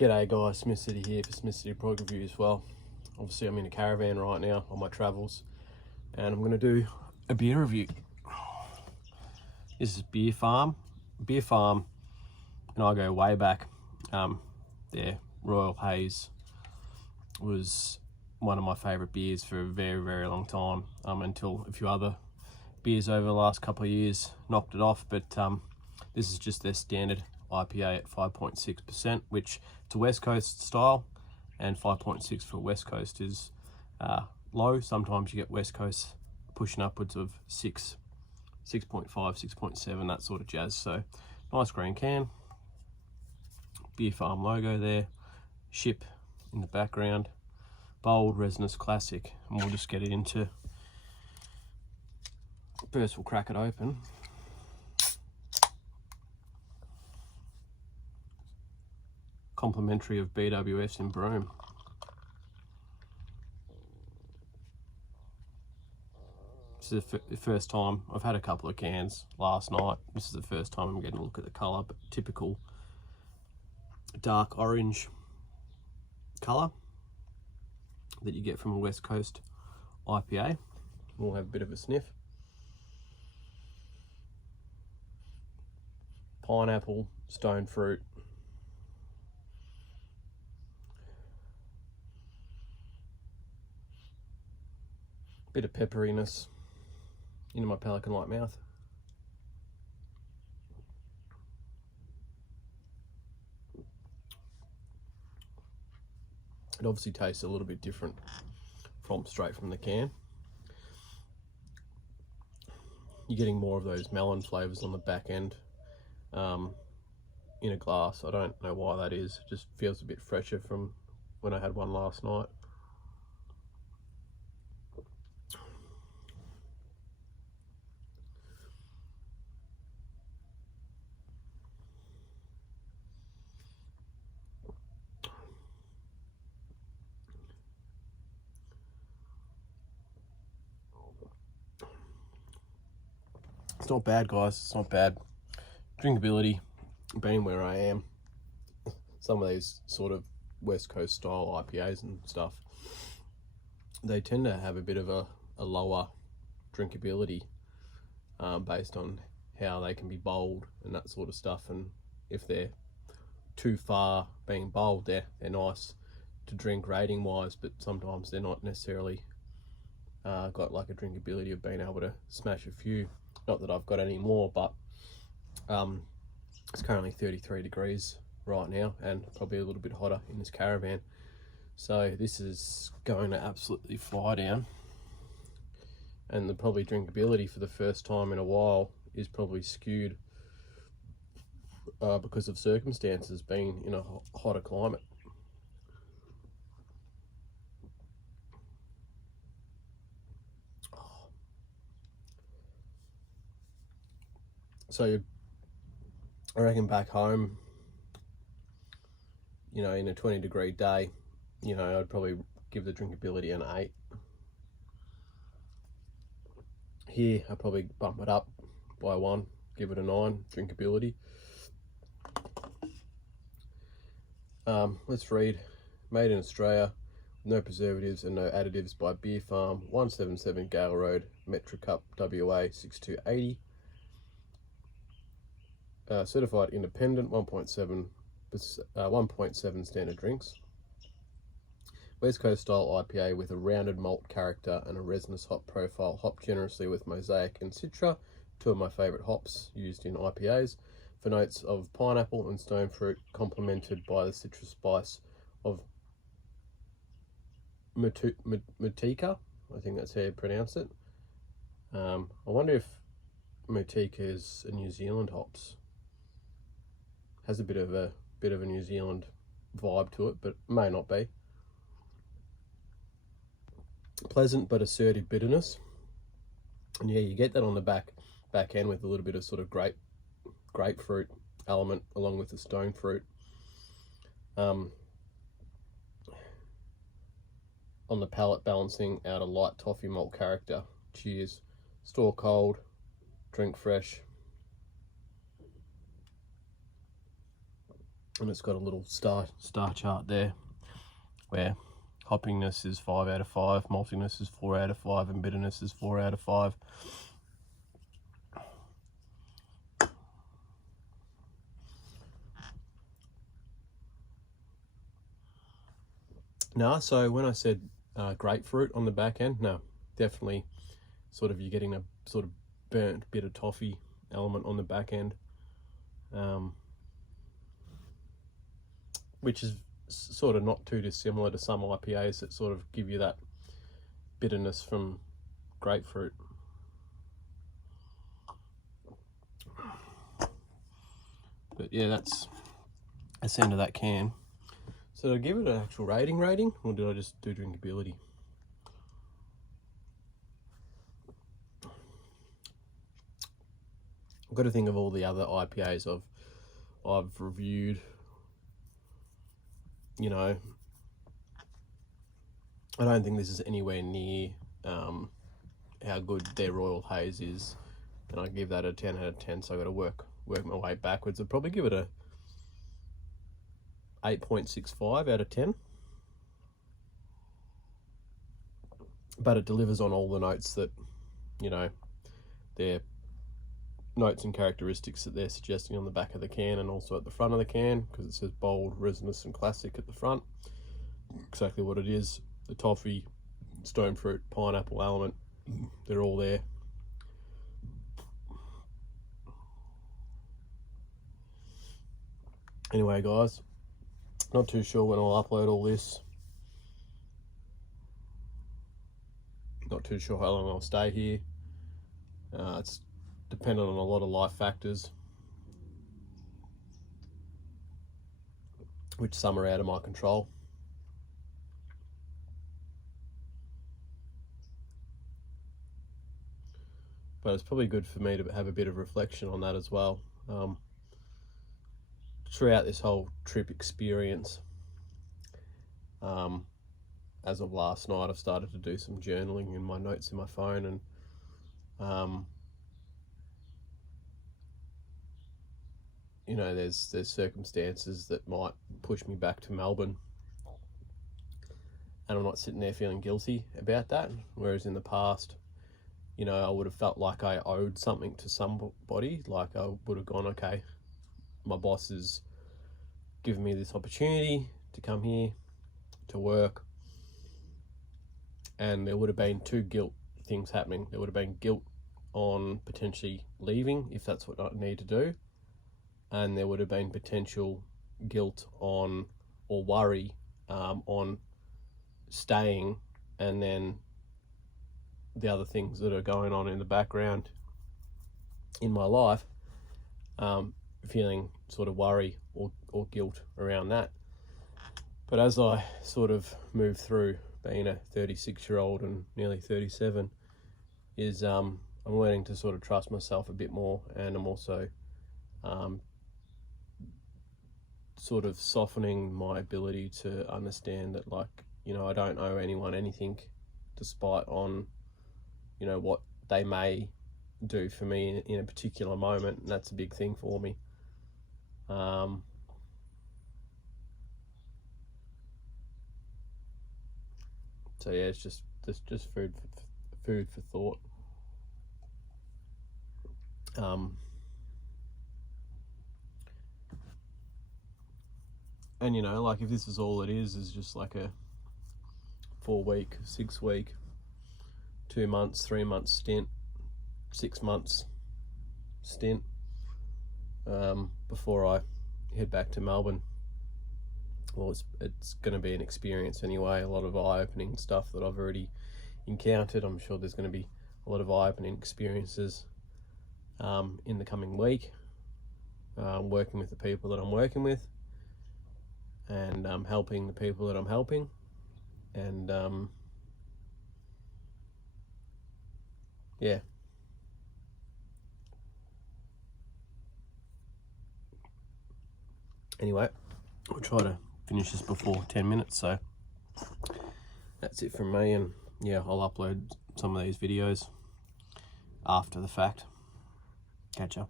G'day guys, Smith City here for Smith City Product Review as well. Obviously I'm in a caravan right now on my travels and I'm going to do a beer review. This is Beer Farm, and I go way back. Their Royal Haze was one of my favourite beers for a very long time, until a few other beers over the last couple of years knocked it off, but this is just their standard IPA at 5.6%, which it's a West Coast style, and 5.6 for West Coast is low. Sometimes you get West Coast pushing upwards of 6, 6.5, 6.7, that sort of jazz. So nice green can, Beer Farm logo there, ship in the background, bold, resinous, classic, and we'll just get it into. First we'll crack it open. Complimentary of BWS in Broome. This is the first time. I've had a couple of cans last night. This is the first time I'm getting a look at the colour, but typical dark orange colour that you get from a West Coast IPA. We'll have a bit of a sniff. Pineapple, stone fruit, bit of pepperiness into my pelican-like mouth. It obviously tastes a little bit different from straight from the can. You're getting more of those melon flavours on the back end in a glass. I don't know why that is. It just feels a bit fresher from when I had one last night. It's not bad, guys. It's not bad. Drinkability, being where I am, some of these sort of West Coast style IPAs and stuff, they tend to have a bit of a lower drinkability based on how they can be bowled and that sort of stuff. And if they're too far being bowled, they're nice to drink rating wise, but sometimes they're not necessarily got like a drinkability of being able to smash a few. Not that I've got any more, but it's currently 33 degrees right now and probably a little bit hotter in this caravan. So this is going to absolutely fly down. And the probably drinkability for the first time in a while is probably skewed because of circumstances, being in a hotter climate. So I reckon back home, you know, in a 20-degree day, you know, I'd probably give the drinkability an 8. Here, I'd probably bump it up by 1, give it a 9, drinkability. Let's read. Made in Australia, no preservatives and no additives by Beer Farm, 177 Gale Road, Metricup, WA 6280. Certified independent, 1.7 standard drinks. West Coast style IPA with a rounded malt character and a resinous hop profile. Hopped generously with Mosaic and Citra, 2 of my favourite hops used in IPAs, for notes of pineapple and stone fruit, complemented by the citrus spice of Motueka. I think that's how you pronounce it. I wonder if Motueka is a New Zealand hops. Has a bit of a New Zealand vibe to it, but may not be. Pleasant but assertive bitterness, and yeah, you get that on the back end with a little bit of sort of grapefruit element along with the stone fruit. On the palate, balancing out a light toffee malt character. Cheers. Store cold, drink fresh. and it's got a little star chart there where hoppiness is 5 out of 5, maltiness is 4 out of 5, and bitterness is 4 out of 5. No, so when I said grapefruit on the back end, no, definitely sort of you're getting a sort of burnt bit of toffee element on the back end, which is sort of not too dissimilar to some IPAs that sort of give you that bitterness from grapefruit. But yeah, that's the end of that can. So did I give it an actual rating, or did I just do drinkability? I've got to think of all the other IPAs I've reviewed. You know, I don't think this is anywhere near how good their Royal Haze is, and I give that a 10 out of 10. So I got to work my way backwards. I'd probably give it a 8.65 out of 10, but it delivers on all the notes that, you know, their notes and characteristics that they're suggesting on the back of the can and also at the front of the can, because it says bold, resinous and classic at the front. Exactly what it is. The toffee, stone fruit, pineapple element, they're all there. Anyway guys, not too sure when I'll upload all this. Not too sure how long I'll stay here. It's dependent on a lot of life factors, which some are out of my control. But it's probably good for me to have a bit of reflection on that as well. Throughout this whole trip experience, as of last night, I've started to do some journaling in my notes in my phone, and you know, there's circumstances that might push me back to Melbourne, and I'm not sitting there feeling guilty about that. Whereas in the past, you know, I would have felt like I owed something to somebody. Like I would have gone, okay, my boss has given me this opportunity to come here to work, and there would have been two guilt things happening. There would have been guilt on potentially leaving if that's what I need to do, and there would have been potential guilt on, or worry on staying, and then the other things that are going on in the background in my life, feeling sort of worry or guilt around that. But as I sort of move through being a 36-year-old and nearly 37, is I'm learning to sort of trust myself a bit more, and I'm also sort of softening my ability to understand that, like, you know, I don't owe anyone anything, despite on, you know, what they may do for me in a particular moment, and that's a big thing for me. So yeah, it's just food for thought. And you know, like, if this is all it is just like a 4-week, 6-week, 2 months, 3 months stint, 6 months stint, before I head back to Melbourne, well, it's going to be an experience anyway. A lot of eye-opening stuff that I've already encountered. I'm sure there's going to be a lot of eye-opening experiences in the coming week, working with the people that I'm working with, and helping the people that I'm helping, and yeah. Anyway, I'll try to finish this before 10 minutes, so that's it from me. And yeah, I'll upload some of these videos after the fact. Catch ya.